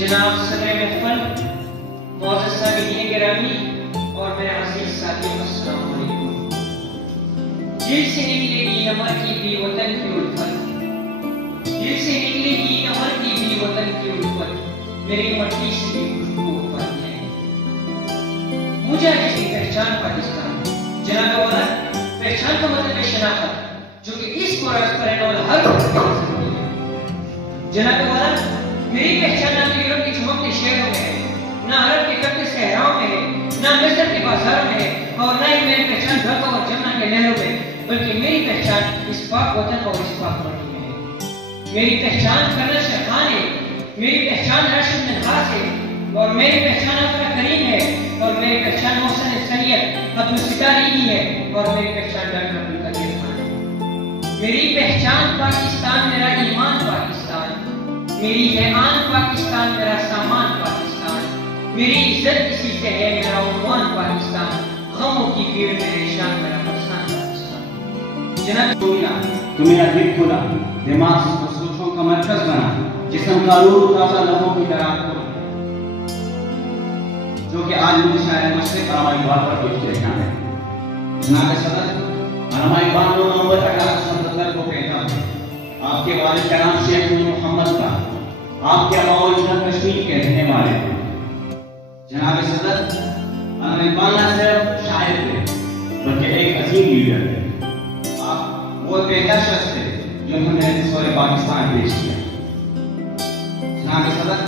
जनाब सदर महफल, मौजूद साहिबीन गिरामी और मेरे अजीज साथियों, अस्सलाम वालेकुम। दिल से निकलेगी अमर की भी वतन की उल्फत, दिल से निकलेगी अमर की भी वतन की उल्फत, मेरी मट्टी से भी खुशबू उफत है। मुझे इसकी पहचान पाकिस्तान, जनाब वाला पहचान का मतलब है शनाख्त, जो कि इस कोरस पर रहने हर जनाब वाला मेरी पहचान ना तो यूरोप के चमकते शहरों में है, ना अरब के कड़ते सहराओं में है, ना मिस्र के बाजारों में है, और ना ही मेरी पहचान ढाका और जमुना के नहरों में, बल्कि मेरी पहचान इस पाक वतन और इस पाक माटी में है। मेरी पहचान कर्नल शहखान है, मेरी पहचान राशिद मिन्हास है, और मेरी पहचान अफरा करीम है, और मेरी पहचान मोहसन सैयद अब्दुल सितारी भी है, और मेरी पहचान डॉक्टर अब्दुल कदीर खान है। मेरी पहचान पाकिस्तान, मेरा ईमान पाकिस्तान, मेरी है आन पाकिस्तान, मेरा सामान पाकिस्तान, मेरी इज्जत इसी से है, मेरा उन्वान पाकिस्तान, गमों की भीड़ में शान मेरा फरसान पाकिस्तान। जनाब तुम्हें अधिक खुला दिमाग और सोचों का मरकज बना, जिस्म का रूह ताज़ा लबों की तरह खुला, जो कि आज मुझे शायद मुझसे अलामा इकबाल पर पेश किया जाना है। जनाब सदर, अलामा इकबाल 9 नवंबर 1877 को पैदा हुए। आपके वालिद का नाम शेख मोहम्मद था। आपके अबाउल कश्मीर के रहने वाले थे। जनाब सदर, अलामा इकबाल न सिर्फ शायर थे, बल्कि एक अजीम लीडर थे। आप वो पहला शख्स थे जो उन्होंने सौरे पाकिस्तान पेश किया। जनाब सदर,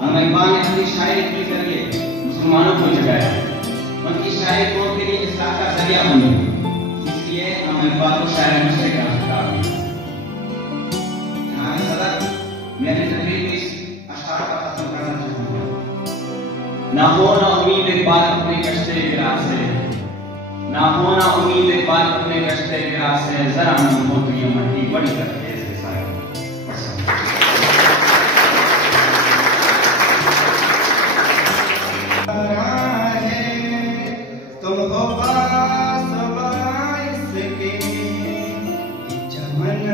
अलामा इकबाल ने अपनी शायरी के जरिए मुसलमानों को जगाया। उनकी शायरी कौम के लिए इस्लाह का जरिया बनी, इसलिए अलामा इकबाल को शायर मुझसे का खिताब मिला। मैंने तकरीर में इस अशार का खत्म करना चाहूंगा। ना हो ना उम्मीद एक बार अपने कश्ते गिरा से, ना हो ना उम्मीद एक बार अपने कश्ते गिरा से, जरा न हो तो ये मट्टी बड़ी करके ऐसे सारे तुम हो पास बाइस के चमन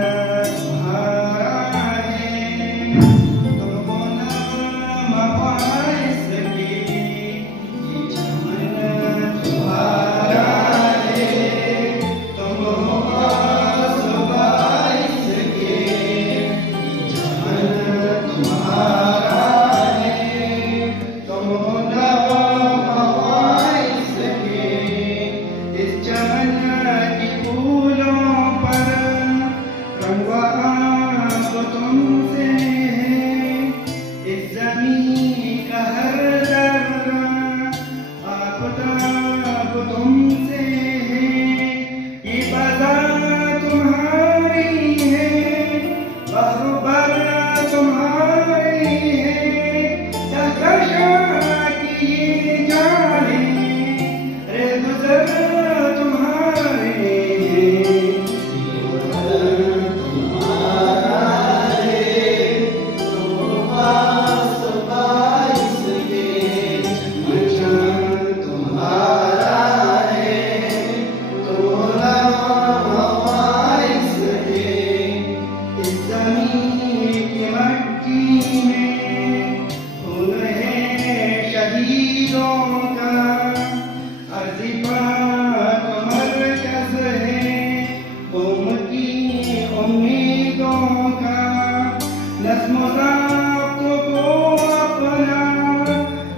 नज़्म ज़ब्त को अपना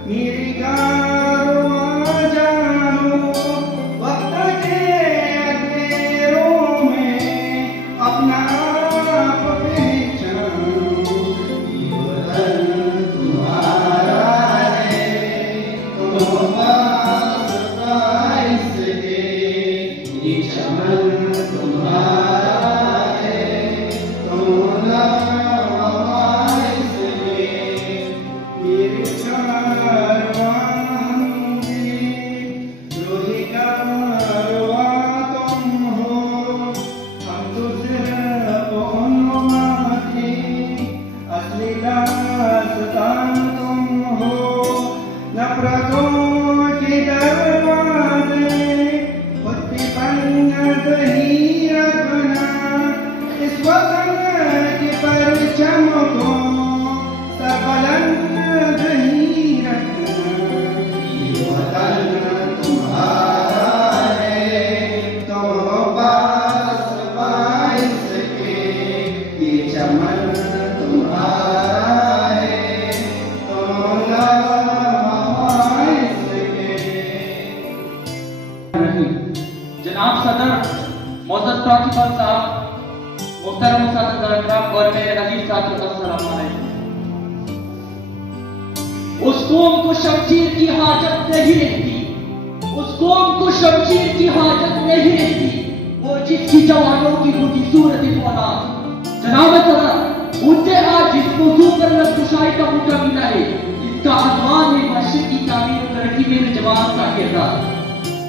मेरी कारवां जानो, वक्त के अंधेरों में अपना आप पहचानो। ये वतन तुम्हारा है, तुम पास इसके, ये चमन तुम्हारा है, तुम इसके। मेरे कारवां रोही कारवां तुम हो, हम तो सिर्फ उनकी असली दास्तान तुम हो। नफरतों के दरवाजे खुद भी बंद ही रखना, इस वतन के परचम को सबुलंद ही रखना। ये वतन तुम्हारा है, तुम हो पास इसके, ये चमन तुम्हारा है, तुम इसके। जनाब सदर मोहतरम प्रिंसिपल साहब, मुहतरम साथीदार और मेरे अजीज साथियों, अस्सलाम वालेकुम। उस कौम को शमशीर की हाजत नहीं रहती, उस कौम को शमशीर की हाजत नहीं रहती, वो जिसकी जवानों की खूबसूरत औलाद। जनाब सदर, उनसे आज जिस मौजूद पर नस्लकुशाई का बूटा मिला है, इसका अनवान है मस्जिद की तामीर और तरक्की में जवान का किरदार।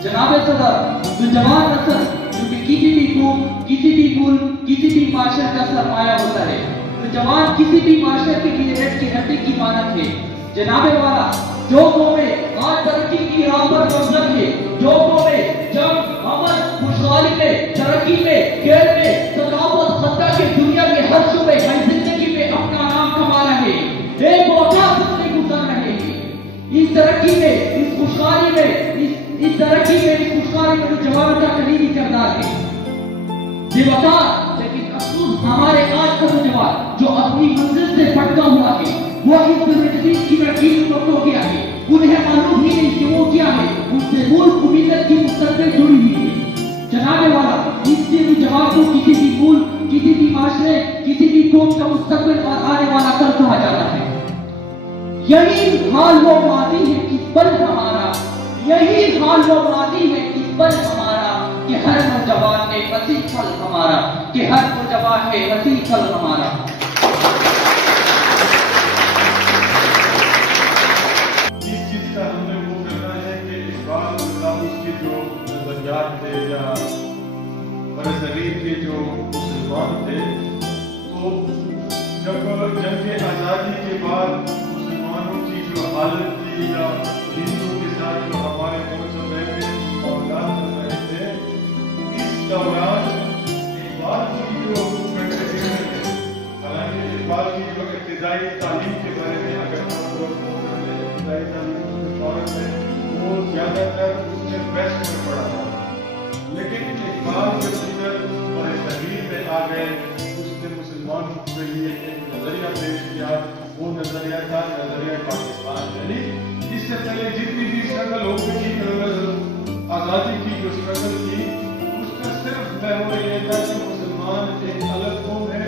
जनाब सदर, जो जवान नस्ल जो कि किसी भी कौम, किसी भी मुल्क, किसी भी माशरे का सरमाया होता है, तो जवान किसी भी माशरे के लिए रेत की हड्डी की मानत है। जनाबे वाला, जो कौमें आज तरक्की की राह पर मजबूत है, जो कौमें जंग, अमन, खुशहाली में, तरक्की में, खेल में, सकाफत, सत्ता के दुनिया के हर शोबे, हर जिंदगी में अपना नाम कमा रहे हैं, एक मौका से गुजर रहे हैं। इस तरक्की में, इस खुशहाली में, इस तरक्की में, इस खुशहाली में तो जवान का कलीदी किरदार है। बेवफा, लेकिन अफसोस हमारे आज का नौजवान जो अपनी मंजिल से भटका हुआ है, वो इस बेनजीर की लकीर में खो गया है। उन्हें मालूम ही नहीं कि वो क्या है, उनसे मुल्क मिल्लत की मुस्तकबिल जुड़ी हुई है। जनाबे वाला, इससे जवान को किसी भी मुल्क, किसी भी माशरे, किसी भी कौम का मुस्तकबिल और आने वाला कल कहा जाता है। यही हाल वो मादी है किस पल हमारा, यही हाल वो मादी है किस पल हमारा, कि हर नौजवान ने वसी फल हमारा, कि हर नौजवान है वसी फल हमारा। इस चीज का हमने वो करना है कि इकबाल उसके जो नजरियात थे या बरसगीर के जो मुसलमान थे, तो जब जंग आज़ादी के बाद मुसलमानों की जो हालत थी या हिंदुओं के साथ जो हमारे कौन चल रहे थे, मामलात चल रहे थे, इस दौरान इकबाल की जो कंट्रीब्यूशन है, हालांकि इकबाल की जो इब्तिदाई तालीम के बारे में अगर हम लोग इब्तिदाई तालीम वो ज्यादातर उसने वेस्ट में पढ़ा था, लेकिन इकबाल जब इधर बरसगीर में आ गए, उसने मुसलमानों के लिए एक नजरिया पेश किया। वो नजरिया था नजरिया पाकिस्तान, यानी इससे पहले जितनी भी स्ट्रगल हो गई, आज़ादी की जो स्ट्रगल थी, उसका सिर्फ महवर ये था कि मुसलमान एक अलग कौम है